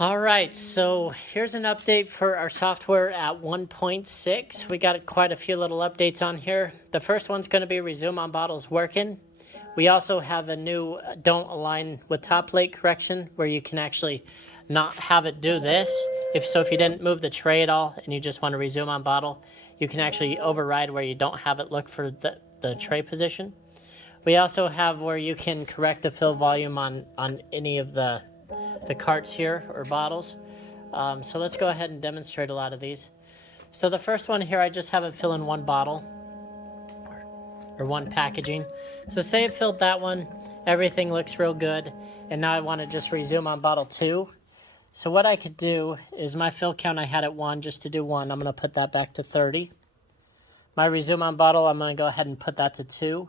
All right, so here's an update for our software at 1.6. We got quite a few little updates on here. The first one's going to be resume on bottles working. We also have a new don't align with top plate correction where you can actually not have it do this. If you didn't move the tray at all and you just want to resume on bottle, you can actually override where you don't have it look for the tray position. We also have where you can correct the fill volume on any of the carts here or bottles. So let's go ahead and demonstrate a lot of these. So the first one here, I just have it fill in one bottle or one packaging. So say it filled that one, everything looks real good, and now I want to just resume on bottle 2. So what I could do is my fill count I had at 1, just to do 1, I'm going to put that back to 30. My resume on bottle, I'm going to go ahead and put that to 2.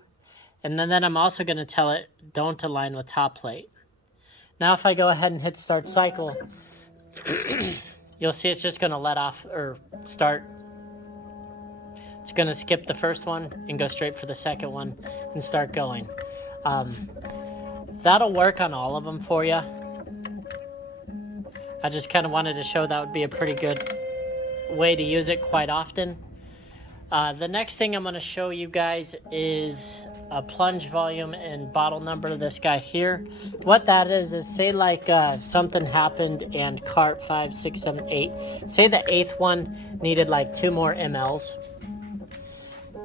And then I'm also going to tell it don't align with top plate. Now if I go ahead and hit start cycle, you'll see it's just going to let off or start. It's going to skip the first one and go straight for the second one and start going. That'll work on all of them for you. I just kind of wanted to show that would be a pretty good way to use it quite often. The next thing I'm going to show you guys is a plunge volume and bottle number of this guy here. What that is say like something happened and cart 5, 6, 7, 8. Say the 8th one needed like 2 more mLs.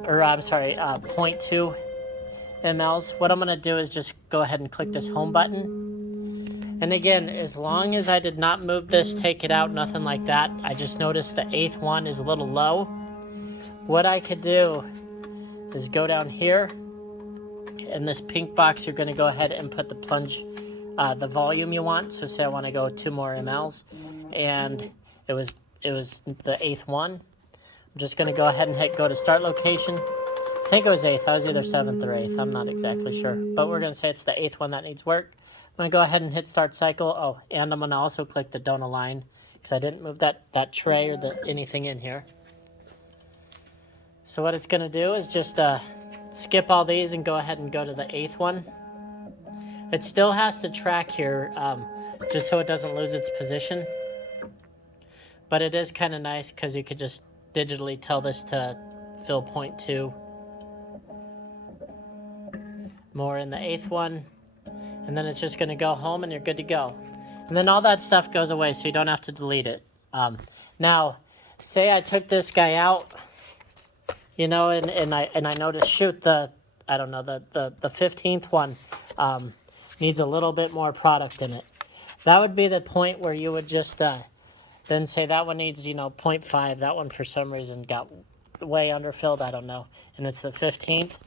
Or I'm sorry, 0.2 mLs. What I'm going to do is just go ahead and click this home button. And again, as long as I did not move this, take it out, nothing like that. I just noticed the 8th one is a little low. What I could do is go down here. In this pink box, you're going to go ahead and put the plunge, the volume you want. So say I want to go 2 more mLs, and it was the 8th one. I'm just going to go ahead and hit go to start location. I think it was 8th. I was either 7th or 8th. I'm not exactly sure, but we're going to say it's the 8th one that needs work. I'm going to go ahead and hit start cycle. Oh, and I'm going to also click the don't align because I didn't move that tray or anything in here. So what it's going to do is just skip all these and go ahead and go to the 8th one. It still has to track here just so it doesn't lose its position. But it is kind of nice because you could just digitally tell this to fill 0.2 more in the 8th one. And then it's just going to go home and you're good to go. And then all that stuff goes away so you don't have to delete it. Now, say I took this guy out, you know, and I noticed, shoot, the 15th one needs a little bit more product in it. That would be the point where you would just then say that one needs, 0.5. That one for some reason got way underfilled, I don't know. And it's the 15th.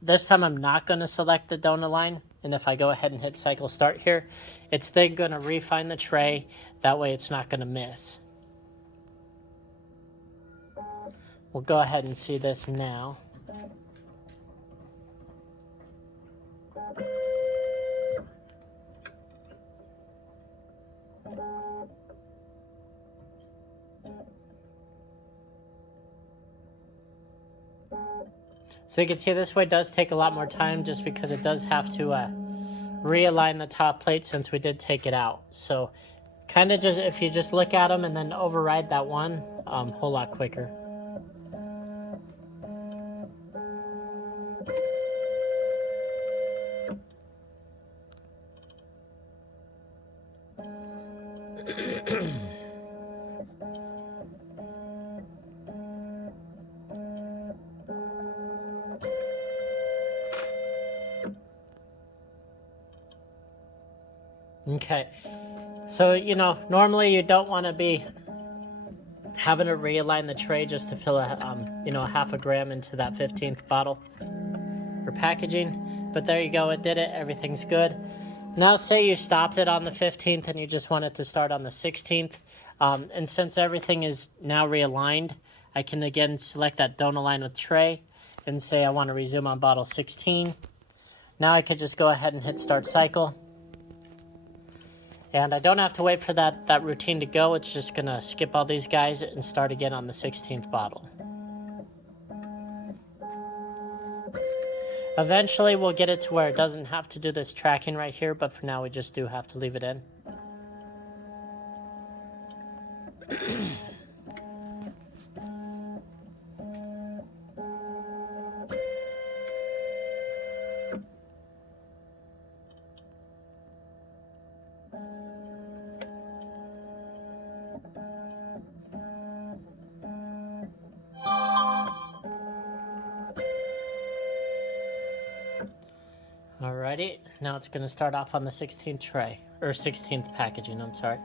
This time I'm not going to select the don't align. And if I go ahead and hit cycle start here, it's then going to refine the tray. That way it's not going to miss. We'll go ahead and see this now. So you can see this way does take a lot more time just because it does have to realign the top plate since we did take it out. So kind of just, if you just look at them and then override that one, a whole lot quicker. Okay, so normally you don't want to be having to realign the tray just to fill a half a gram into that 15th bottle or packaging. But there you go, it did it, everything's good. Now say you stopped it on the 15th and you just want it to start on the 16th. And since everything is now realigned, I can again select that don't align with tray and say I want to resume on bottle 16. Now I could just go ahead and hit start cycle. And I don't have to wait for that routine to go. It's just going to skip all these guys and start again on the 16th bottle. Eventually, we'll get it to where it doesn't have to do this tracking right here, but for now, we just do have to leave it in. Alrighty, now it's going to start off on the 16th tray, or 16th packaging, I'm sorry.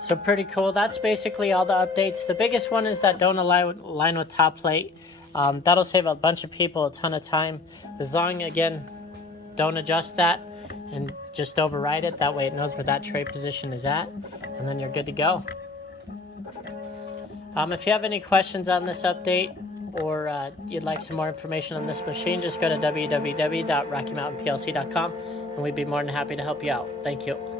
So pretty cool. That's basically all the updates. The biggest one is that don't align with top plate. That'll save a bunch of people a ton of time. As long, again, don't adjust that and just override it. That way it knows where that tray position is at, and then you're good to go. If you have any questions on this update, or you'd like some more information on this machine, just go to www.rockymountainplc.com, and we'd be more than happy to help you out. Thank you.